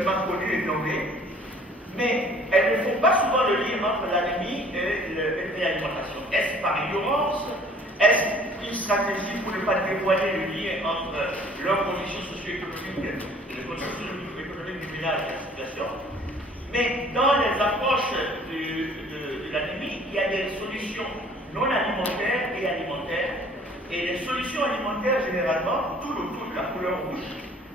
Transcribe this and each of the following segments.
connues et nommées, mais elles ne font pas souvent le lien entre l'anémie et l'alimentation. Est-ce par ignorance? Est-ce une stratégie pour ne pas dévoiler le lien entre leurs conditions socio-économiques et les conditions socio-économiques du ménage et de la situation? Mais dans les approches de l'anémie, il y a des solutions non alimentaires et alimentaires. Et les solutions alimentaires, généralement, tout autour de la couleur rouge.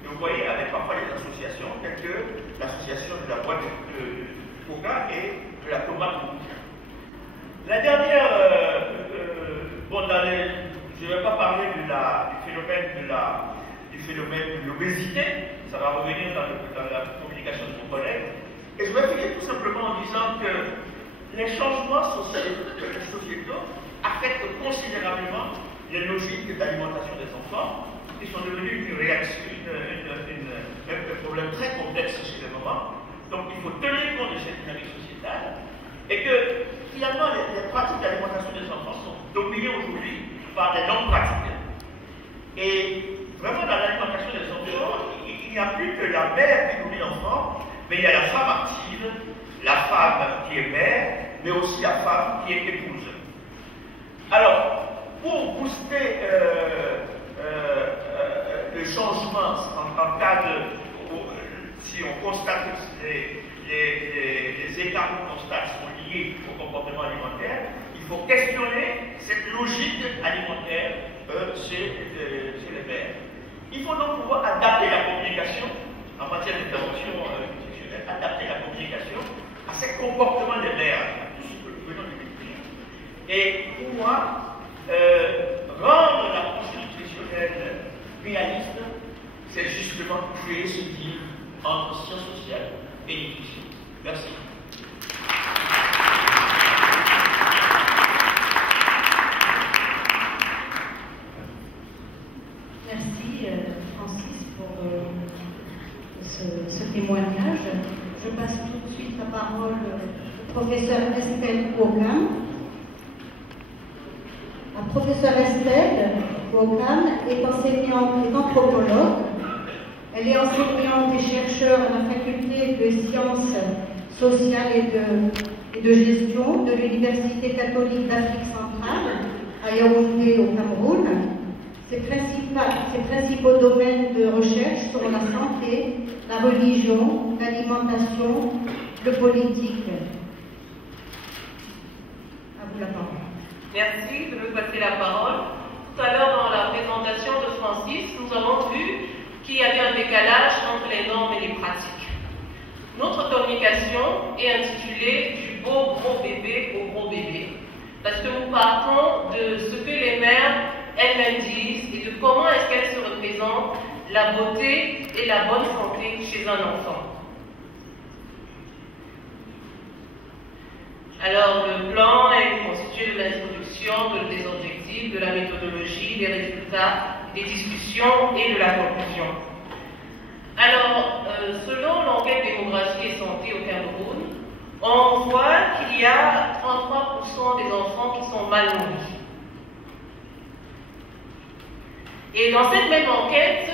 Et vous voyez, avec parfois des associations, telles que l'association de la boîte de coca et de la tomate rouge. La dernière, je ne vais pas parler du phénomène de l'obésité, ça va revenir dans la communication de mon collègue. Et je vais finir tout simplement en disant que les changements sociétaux affectent considérablement les logiques d'alimentation des enfants, qui sont devenus un problème très complexe chez les mamans. Donc il faut tenir compte de cette dynamique sociétale et que finalement les pratiques d'alimentation des enfants sont dominées aujourd'hui par des non-pratiques. Et vraiment dans l'alimentation des enfants, il n'y a plus que la mère qui nourrit l'enfant, mais il y a la femme active, la femme qui est mère, mais aussi la femme qui est épouse. Alors, pour booster le changement en cas de... Si on constate que les écarts qu'on constate sont liés au comportement alimentaire, il faut questionner cette logique alimentaire chez les mères. Il faut donc pouvoir adapter la communication en matière d'intervention nutritionnelle, adapter la communication à ces comportements des mères, à tout ce que nous venons de décrire. Et pour moi, rendre l'approche nutritionnelle réaliste, c'est justement créer ce deal entre sciences sociales et nutrition. Merci. Merci Francis pour ce témoignage. Je passe tout de suite la parole au professeur Estelle Aucun. La professeure Estelle Aucun est enseignante et anthropologue. Elle est enseignante et chercheure à la faculté de sciences sociales et de gestion de l'Université catholique d'Afrique centrale à Yaoundé au Cameroun. Ses principaux domaines de recherche sont la santé, la religion, l'alimentation, le politique. À vous la parole. Merci de me passer la parole. Tout à l'heure, dans la présentation de Francis, nous avons vu qu'il y avait un décalage entre les normes et les pratiques. Notre communication est intitulée « Du beau gros bébé au gros bébé » parce que nous partons de ce que les mères elles-mêmes disent et de comment est-ce qu'elles se représentent la beauté et la bonne santé chez un enfant. Alors, le plan est constitué de l'introduction, des objectifs, de la méthodologie, des résultats, des discussions et de la conclusion. Alors, selon l'enquête démographie et santé au Cameroun, on voit qu'il y a 33% des enfants qui sont mal nourris. Et dans cette même enquête,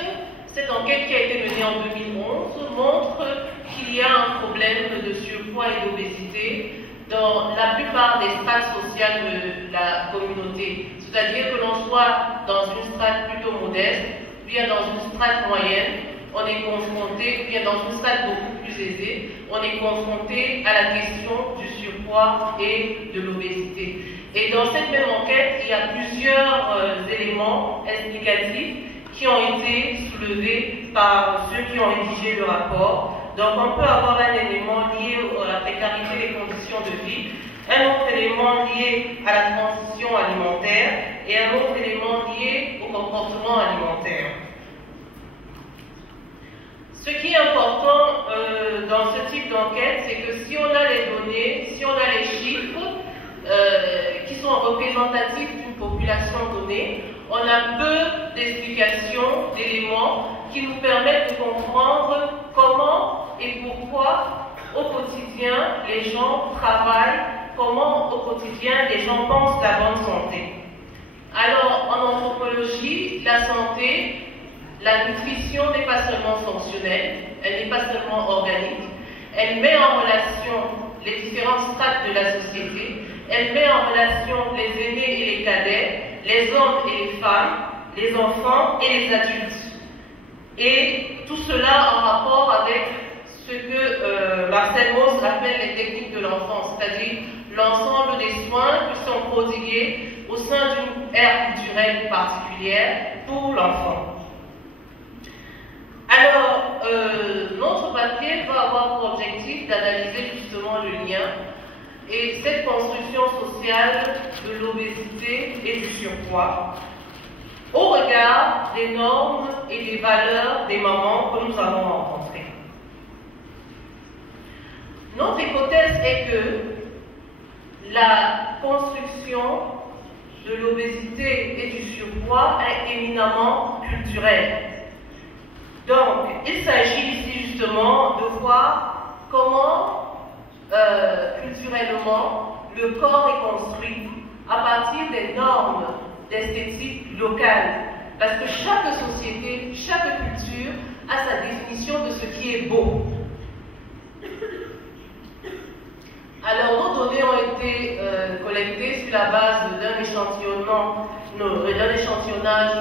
cette enquête qui a été menée en 2011 montre qu'il y a un problème de surpoids et d'obésité dans la plupart des strates sociales de la communauté. C'est-à-dire que l'on soit dans une strate plutôt modeste, ou bien dans une strate moyenne, on est confronté, ou bien dans une strate beaucoup plus aisée, on est confronté à la question du surpoids et de l'obésité. Et dans cette même enquête, il y a plusieurs éléments explicatifs qui ont été soulevés par ceux qui ont rédigé le rapport. Donc on peut avoir un élément lié à la précarité des conditions de vie, un autre élément lié à la transition alimentaire et un autre élément lié au comportement alimentaire. Ce qui est important dans ce type d'enquête, c'est que si on a les données, si on a les chiffres qui sont représentatifs d'une population donnée, on a peu d'explications, d'éléments qui nous permettent de comprendre comment et pourquoi au quotidien les gens travaillent, comment au quotidien les gens pensent la bonne santé. Alors en anthropologie, la santé, la nutrition n'est pas seulement fonctionnelle, elle n'est pas seulement organique, elle met en relation les différentes strates de la société, elle met en relation les aînés et les cadets, les hommes et les femmes, les enfants et les adultes. Et tout cela en rapport avec ce que Marcel Mauss appelle les techniques de l'enfance, c'est-à-dire l'ensemble des soins qui sont prodigués au sein d'une ère culturelle particulière pour l'enfant. Alors, notre papier va avoir pour objectif d'analyser justement le lien et cette construction sociale de l'obésité et du surpoids au regard des normes et des valeurs des mamans que nous avons rencontrées. Notre hypothèse est que la construction de l'obésité et du surpoids est éminemment culturelle. Donc, il s'agit ici justement de voir comment, culturellement, le corps est construit à partir des normes d'esthétique locale. Parce que chaque société, chaque culture a sa définition de ce qui est beau. Alors, nos données ont été collectées sur la base d'un échantillonnage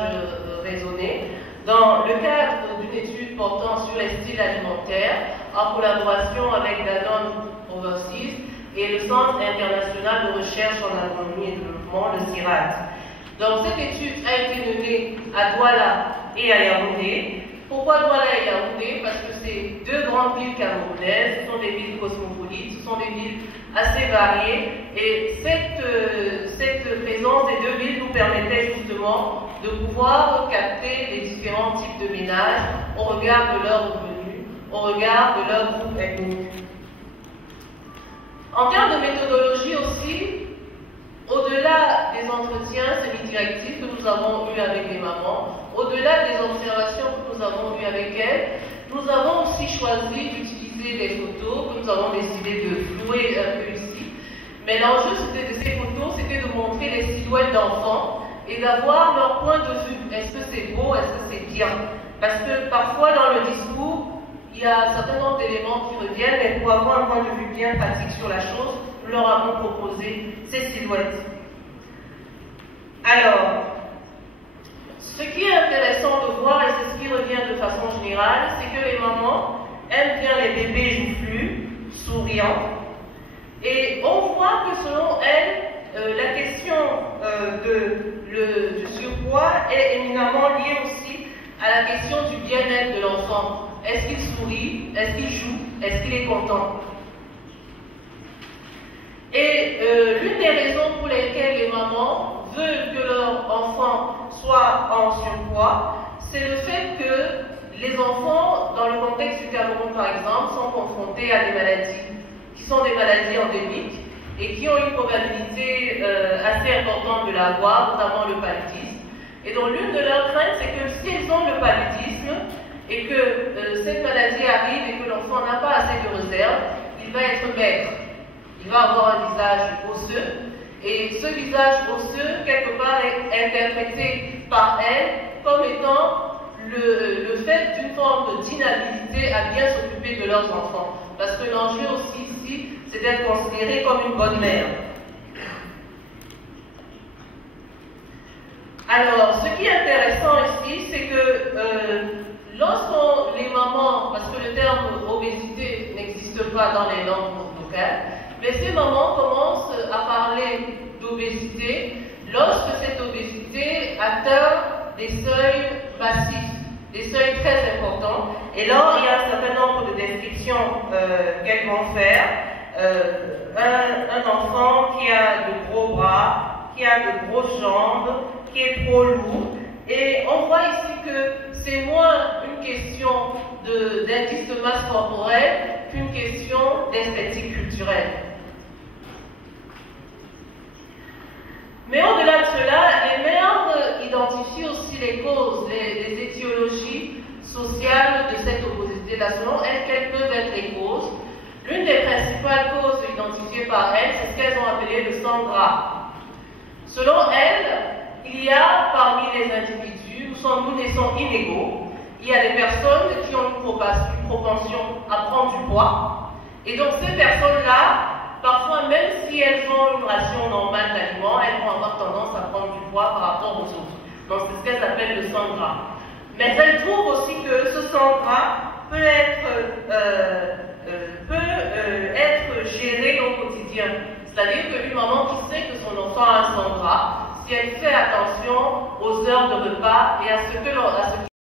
raisonné dans le cadre d'une étude portant sur les styles alimentaires en collaboration avec Danone Overseas et le Centre international de recherche en agronomie et développement, le CIRAD. Donc, cette étude a été menée à Douala et à Yaoundé. Pourquoi Douala et Yaoundé? Parce que c'est deux grandes villes camerounaises, ce sont des villes cosmopolites, ce sont des villes assez variées, et cette présence des deux villes nous permettait justement de pouvoir capter les différents types de ménages au regard de leurs revenus, au regard de leur groupe ethnique. En termes de méthodologie aussi, au-delà des entretiens semi-directifs que nous avons eus avec les mamans, au-delà des observations que nous avons eues avec elles, nous avons aussi choisi d'utiliser des photos que nous avons décidé de flouer un peu ici. Mais l'enjeu de ces photos, c'était de montrer les silhouettes d'enfants et d'avoir leur point de vue. Est-ce que c'est beau? Est-ce que c'est bien? Parce que parfois dans le discours, il y a un certain nombre d'éléments qui reviennent, mais pour avoir un point de vue bien pratique sur la chose, nous leur avons proposé ces silhouettes. Alors, ce qui est intéressant de voir, et c'est ce qui revient de façon générale, c'est que les mamans aiment bien les bébés joufflus, souriants, et on voit que selon elles, la question du surpoids est éminemment liée aussi à la question du bien-être de l'enfant. Est-ce qu'il sourit? Est-ce qu'il joue? Est-ce qu'il est content? Et l'une des raisons pour lesquelles les mamans veulent que leur enfant soit en surpoids, c'est le fait que les enfants, dans le contexte du Cameroun par exemple, sont confrontés à des maladies qui sont des maladies endémiques et qui ont une probabilité assez importante de l'avoir, notamment le paludisme. Et donc l'une de leurs craintes, c'est que s'ils ont le paludisme et que cette maladie arrive et que l'enfant n'a pas assez de réserve, il va être maigre. Il va avoir un visage osseux, et ce visage osseux, quelque part, est interprété par elle comme étant le fait d'une forme d'inhabilité à bien s'occuper de leurs enfants. Parce que l'enjeu aussi ici, c'est d'être considéré comme une bonne mère. Alors, ce qui est intéressant ici, c'est que lorsqu'on les mamans, parce que le terme obésité n'existe pas dans les langues locales, mais ces mamans commencent à parler d'obésité lorsque cette obésité atteint des seuils massifs, des seuils très importants. Et là, il y a un certain nombre de descriptions qu'elles vont faire. Un enfant qui a de gros bras, qui a de grosses jambes, qui est trop lourd. Et on voit ici que c'est moins une question d'indice de masse corporelle qu'une question d'esthétique culturelle. Mais au-delà de cela, les mères identifient aussi les causes, les étiologies sociales de cette obésité-là. Selon elles, quelles peuvent être les causes? L'une des principales causes identifiées par elles, c'est ce qu'elles ont appelé le sang gras. Selon elles, il y a parmi les individus, nous naissons inégaux. Il y a des personnes qui ont une propension à prendre du poids. Et donc ces personnes-là, parfois même si elles ont une ration normale d'aliments, elles vont avoir tendance à prendre du poids par rapport aux autres. Donc c'est ce qu'elles appellent le sang gras. Mais elles trouvent aussi que ce sang gras peut être géré au quotidien. C'est-à-dire qu'une maman qui sait que son enfant a un sang gras, si elle fait attention aux heures de repas et à ce